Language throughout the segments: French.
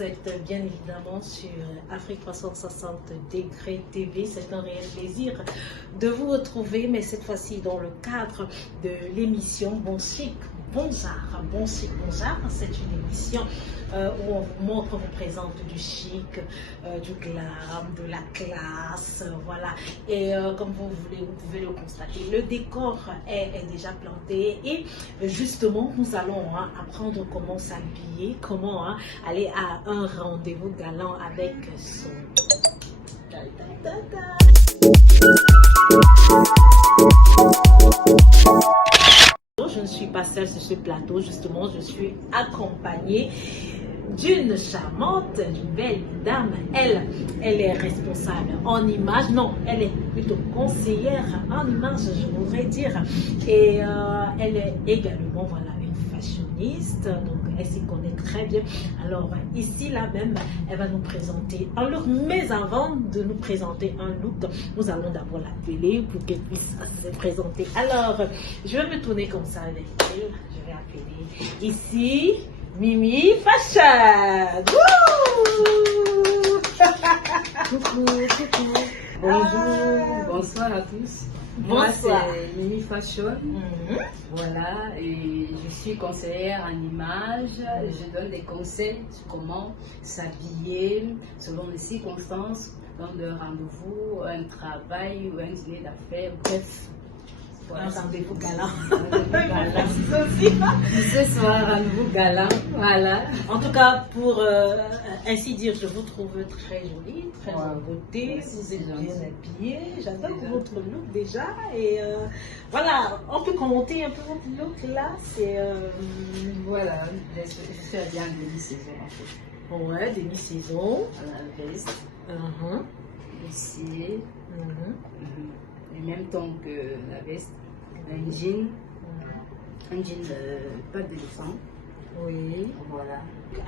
vous êtes bien évidemment sur Afrique 360 degrés TV. C'est un réel plaisir de vous retrouver, mais cette fois-ci dans le cadre de l'émission Bon Chic, Bon Art. Bon Chic, Bon Art, c'est une émission où on vous montre, on vous présente du chic, du glam, de la classe, voilà. Et comme vous pouvez le constater, le décor est déjà planté et justement, nous allons apprendre comment s'habiller, comment aller à un rendez-vous galant avec son... Je ne suis pas seule sur ce plateau, justement, je suis accompagnée d'une charmante, d'une belle dame. Elle est responsable en image, non, elle est plutôt conseillère en image, je voudrais dire. Et elle est également, voilà, une fashioniste, donc elle s'y connaît très bien. Alors ici, là même, elle va nous présenter un look, mais avant de nous présenter un look, nous allons d'abord l'appeler pour qu'elle puisse se présenter. Alors, je vais me tourner comme ça avec elle, je vais appeler ici Mimi Fashion. Coucou, coucou. Bonjour, bonsoir à tous. Moi, c'est Mimi Fashion. Voilà, et je suis conseillère en image. Je donne des conseils sur comment s'habiller selon les circonstances, dans un rendez-vous, un travail ou un dîner d'affaires. Bref. Un rendez-vous galant. Ce soir, rendez-vous galant. Voilà. En tout cas, pour ainsi dire, je vous trouve très jolie, très en beauté. Vous êtes bien habillée. J'adore votre look déjà. Et voilà, on peut commenter un peu votre look là. C'est voilà, je suis habillée en demi-saison en fait. Ouais, demi-saison. La veste. Ici. Le même ton que la veste. Un jean. Un jean pas d'éléphant. Oui. Voilà.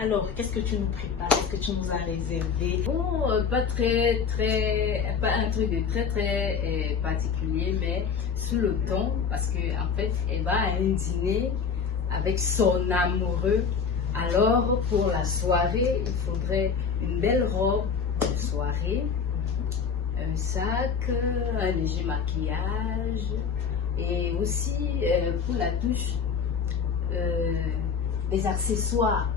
Alors, qu'est-ce que tu nous prépares? Qu'est-ce que tu nous as réservé? Bon, pas un truc de très particulier, mais sous le ton, parce que en fait, elle va à un dîner avec son amoureux. Alors, pour la soirée, il faudrait une belle robe de soirée, un sac, un léger maquillage, et aussi pour la touche, des accessoires.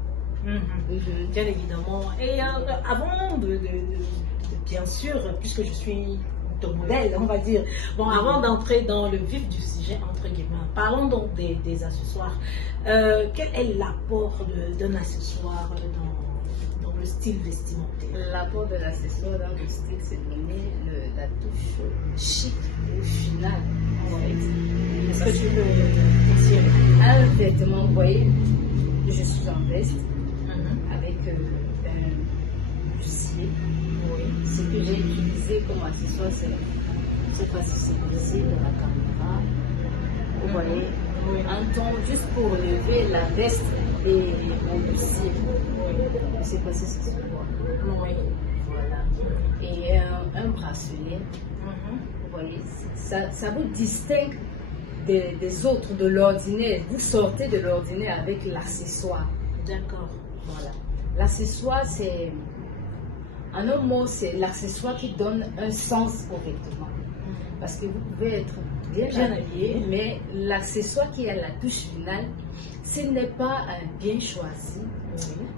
Bien évidemment. Et avant bien sûr, puisque je suis ton modèle, on va dire, bon, avant d'entrer dans le vif du sujet, entre guillemets, parlons donc des accessoires. Quel est l'apport d'un accessoire dans le style vestimentaire? L'apport de l'accessoire dans le style, c'est donner la touche chic au final. Est-ce que tu peux confirmer? Un vêtement, vous voyez, je suis en veste avec un bustier. Oui. Ce que j'ai utilisé comme accessoire, c'est, je ne sais pas si c'est visible dans la caméra, vous voyez, un ton juste pour lever la veste et mon bustier. Je ne sais pas si c'est ce que vous voyez. Voilà. Et un bracelet. Vous voyez, ça vous distingue des autres, de l'ordinaire. Vous sortez de l'ordinaire avec l'accessoire. D'accord. Voilà. L'accessoire, c'est, en un mot, c'est l'accessoire qui donne un sens au vêtement. Parce que vous pouvez être bien habillé, mais l'accessoire qui a la touche finale, s'il n'est pas bien choisi,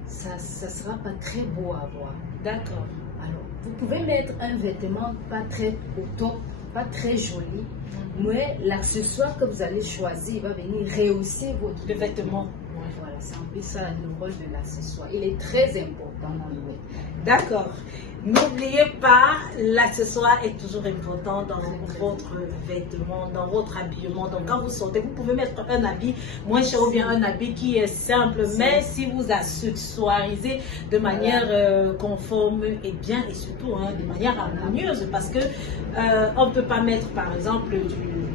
ça ne sera pas très beau à voir. D'accord. Alors, vous pouvez mettre un vêtement pas très coton, pas très joli, mais l'accessoire que vous allez choisir va venir rehausser votre vêtement. Voilà, c'est un peu ça le rôle de l'accessoire. Il est très important dans le vêtement. D'accord. N'oubliez pas, l'accessoire est toujours important dans votre vêtement, dans votre habillement. Donc quand vous sortez, vous pouvez mettre un habit moins cher ou bien un habit qui est simple, mais si vous accessoirisez de manière conforme et bien, et surtout de manière harmonieuse, parce que on ne peut pas mettre par exemple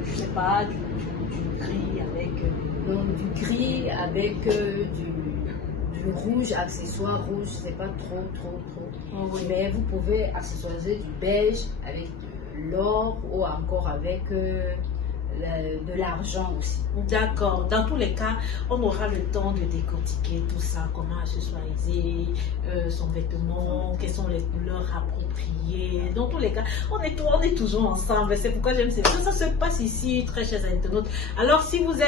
je sais pas, du gris avec du gris avec du rouge, accessoire rouge, c'est pas trop. Mais vous pouvez accessoiriser du beige avec de l'or ou encore avec de l'argent aussi. D'accord. Dans tous les cas, on aura le temps de décortiquer tout ça, comment accessoiriser son vêtement, quelles sont les couleurs appropriées. Dans tous les cas, on est toujours ensemble. C'est pourquoi j'aime ça se passe ici, très chers internautes. Alors, si vous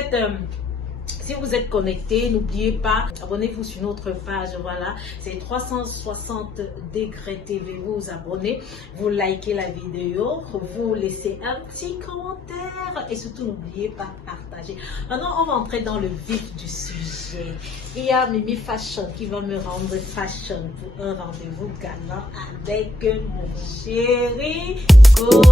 êtes connecté, n'oubliez pas, abonnez-vous sur notre page, voilà, c'est 360 degrés TV, vous vous abonnez, vous likez la vidéo, vous laissez un petit commentaire et surtout n'oubliez pas de partager. Maintenant, on va entrer dans le vif du sujet. Il y a Mimi Fashion qui va me rendre fashion pour un rendez-vous galant avec mon chéri Go.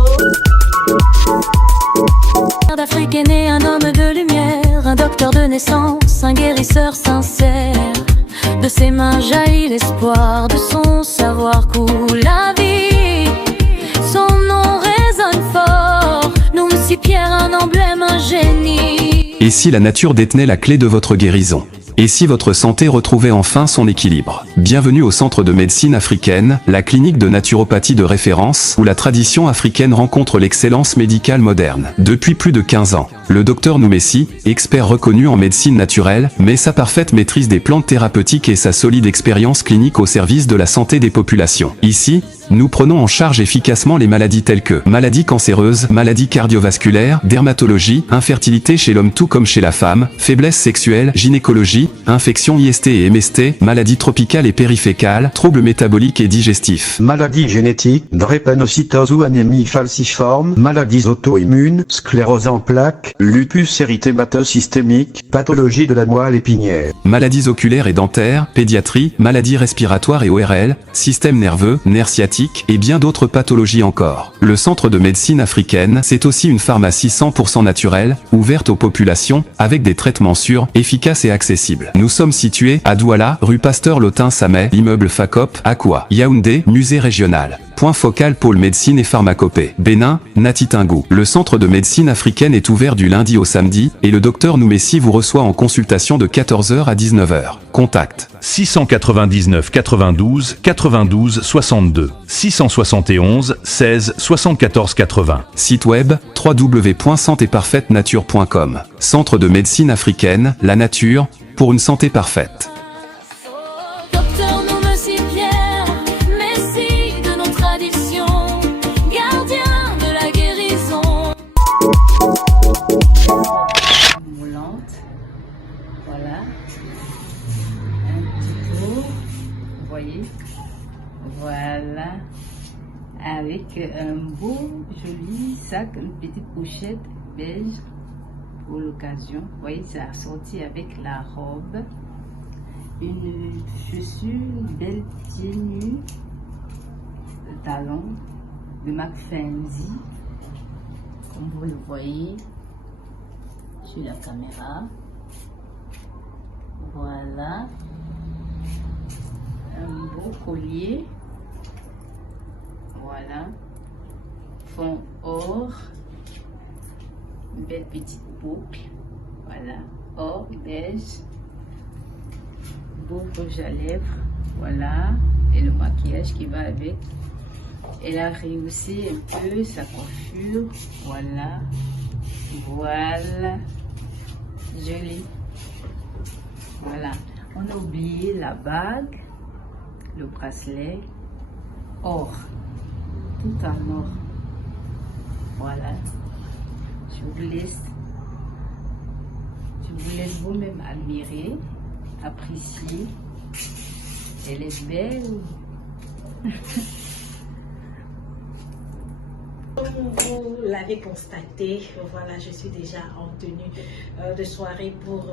D'Afrique est né un homme de lumière, un docteur de naissance, un guérisseur sincère. De ses mains jaillit l'espoir, de son savoir coule la vie. Son nom résonne fort, nous si Pierre, un emblème, un génie. Et si la nature détenait la clé de votre guérison? Et si votre santé retrouvait enfin son équilibre? Bienvenue au Centre de médecine africaine, la clinique de naturopathie de référence, où la tradition africaine rencontre l'excellence médicale moderne. Depuis plus de 15 ans, le docteur Noumessi, expert reconnu en médecine naturelle, met sa parfaite maîtrise des plantes thérapeutiques et sa solide expérience clinique au service de la santé des populations. Ici, nous prenons en charge efficacement les maladies telles que maladies cancéreuses, maladies cardiovasculaires, dermatologie, infertilité chez l'homme tout comme chez la femme, faiblesse sexuelle, gynécologie, infections IST et MST, maladies tropicales et périfécales, troubles métaboliques et digestifs. Maladies génétiques, drépanocytose ou anémie falciforme, maladies auto-immunes, sclérose en plaques, lupus érythémateux systémique, pathologie de la moelle épinière. Maladies oculaires et dentaires, pédiatrie, maladies respiratoires et ORL, système nerveux, nerfs sciatiques et bien d'autres pathologies encore. Le Centre de médecine africaine, c'est aussi une pharmacie 100% naturelle, ouverte aux populations, avec des traitements sûrs, efficaces et accessibles. Nous sommes situés à Douala, rue Pasteur Lotin Samet, immeuble Facop, Akwa, Yaoundé, musée régional. Point focal pôle médecine et pharmacopée. Bénin, Natitingou. Le centre de médecine africaine est ouvert du lundi au samedi et le docteur Noumessi vous reçoit en consultation de 14h à 19h. Contact 699 92 92 62 671 16 74 80. Site web www.santéparfaitenature.com. Centre de médecine africaine, la nature, pour une santé parfaite. Docteur Noumessi Pierre, messie de nos traditions, gardien de la guérison. Moulante, voilà, un petit tour, vous voyez, voilà, avec un beau joli sac, une petite pochette beige pour l'occasion. Vous voyez, c'est assorti avec la robe, une chaussure, une belle pieds nus, le talon de McFenzie, comme vous le voyez sur la caméra. Voilà, un beau collier, voilà, fond or, une belle petite boucle, voilà, or beige, beau rouge à lèvres, voilà, et le maquillage qui va avec. Elle a réussi un peu sa coiffure, voilà, voilà, joli, voilà. On a oublié la bague, le bracelet, or, tout en or, voilà. Je vous laisse vous-même admirer, apprécier. Elle est belle. Comme vous l'avez constaté, voilà, je suis déjà en tenue de soirée pour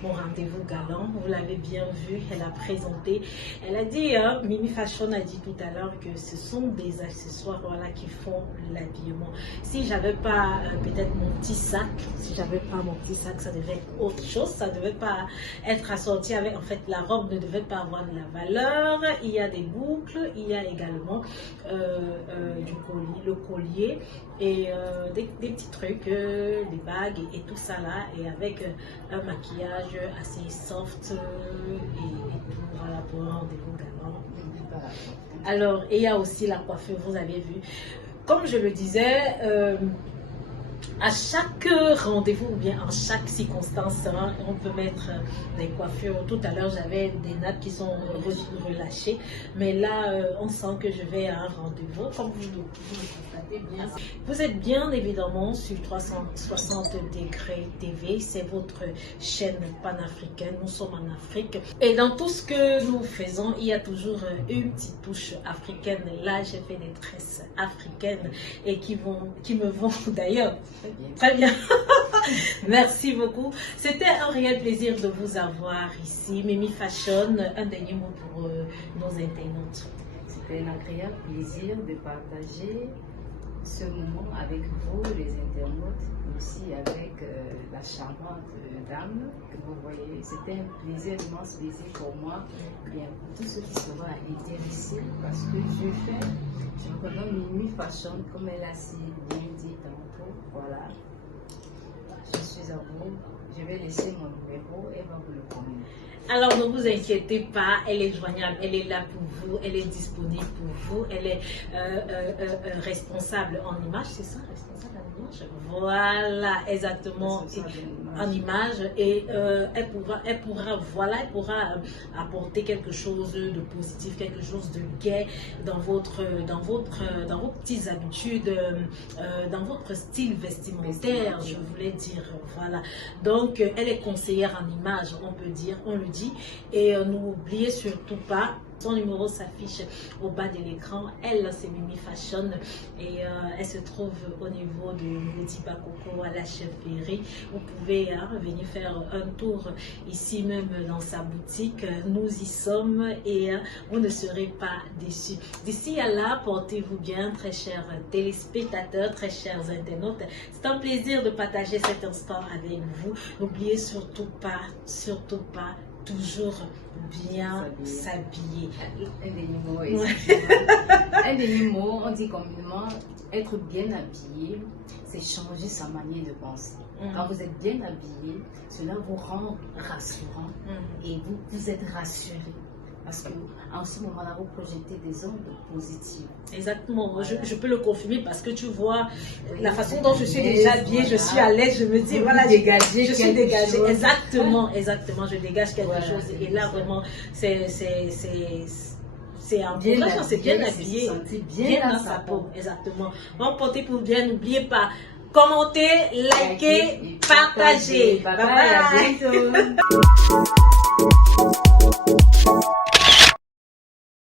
mon rendez-vous galant. Vous l'avez bien vu, elle a présenté. Elle a dit, Mimi Fashion a dit tout à l'heure que ce sont des accessoires, voilà, qui font l'habillement. Si j'avais pas peut-être mon petit sac, ça devait être autre chose. Ça devait pas être assorti avec, en fait, la robe ne devait pas avoir de la valeur. Il y a des boucles, il y a également le collier et des petits trucs, des bagues et tout ça là, et avec un maquillage assez soft et tout, voilà, pour un rendez-vous galant. Alors, et il y a aussi la coiffure, vous avez vu. Comme je le disais, à chaque rendez-vous ou bien en chaque circonstance, hein, on peut mettre des coiffures. Tout à l'heure, j'avais des nattes qui sont relâchées, mais là, on sent que je vais à un rendez-vous, comme vous le constatez bien. Vous êtes bien évidemment sur 360 degrés TV, c'est votre chaîne panafricaine, nous sommes en Afrique. Et dans tout ce que nous faisons, il y a toujours une petite touche africaine. Là, j'ai fait des tresses africaines et qui me vont d'ailleurs. Très bien. Merci beaucoup. C'était un réel plaisir de vous avoir ici. Mimi Fashion, un dernier mot pour nos internautes. C'était un agréable plaisir de partager ce moment avec vous, les internautes, aussi avec la charmante dame que vous voyez. C'était un plaisir, immense plaisir pour moi. Bien, pour tous ceux qui seront intéressés, parce que je reconnais Mimi Fashion, comme elle a si bien dit tantôt. Voilà. Je suis à vous. Je vais laisser mon numéro et va vous le communiquer. Alors ne vous inquiétez pas, elle est joignable, elle est là pour vous, elle est disponible pour vous, elle est responsable en image, c'est ça, responsable en image? Voilà, exactement, en image, et elle pourra apporter quelque chose de positif, quelque chose de gai dans vos petites habitudes, dans votre style vestimentaire, je voulais dire, voilà. Donc elle est conseillère en image, on peut dire, on le dit. Et n'oubliez surtout pas, son numéro s'affiche au bas de l'écran. Elle, c'est Mimi Fashion et elle se trouve au niveau de Petit Bakoko à la chefferie. Vous pouvez venir faire un tour ici même dans sa boutique. Nous y sommes et vous ne serez pas déçus. D'ici à là, portez-vous bien, très chers téléspectateurs, très chers internautes. C'est un plaisir de partager cet instant avec vous. N'oubliez surtout pas, toujours bien s'habiller. Un des mots, on dit communément, être bien habillé, c'est changer sa manière de penser. Quand vous êtes bien habillé, cela vous rend rassurant et vous êtes rassuré. Parce qu'en ce moment-là, vous projetez des ondes positives. Exactement, voilà. je peux le confirmer parce que tu vois la façon dont je suis déjà habillée, je suis à l'aise, je me dis voilà, je suis dégagée. Exactement, je dégage quelque chose. Et là vraiment, c'est un progrès, c'est bien habillé, bien dans sa peau. Exactement. Bon, portez pour bien, n'oubliez pas, commentez, likez, partagez. Bye bye. À bientôt.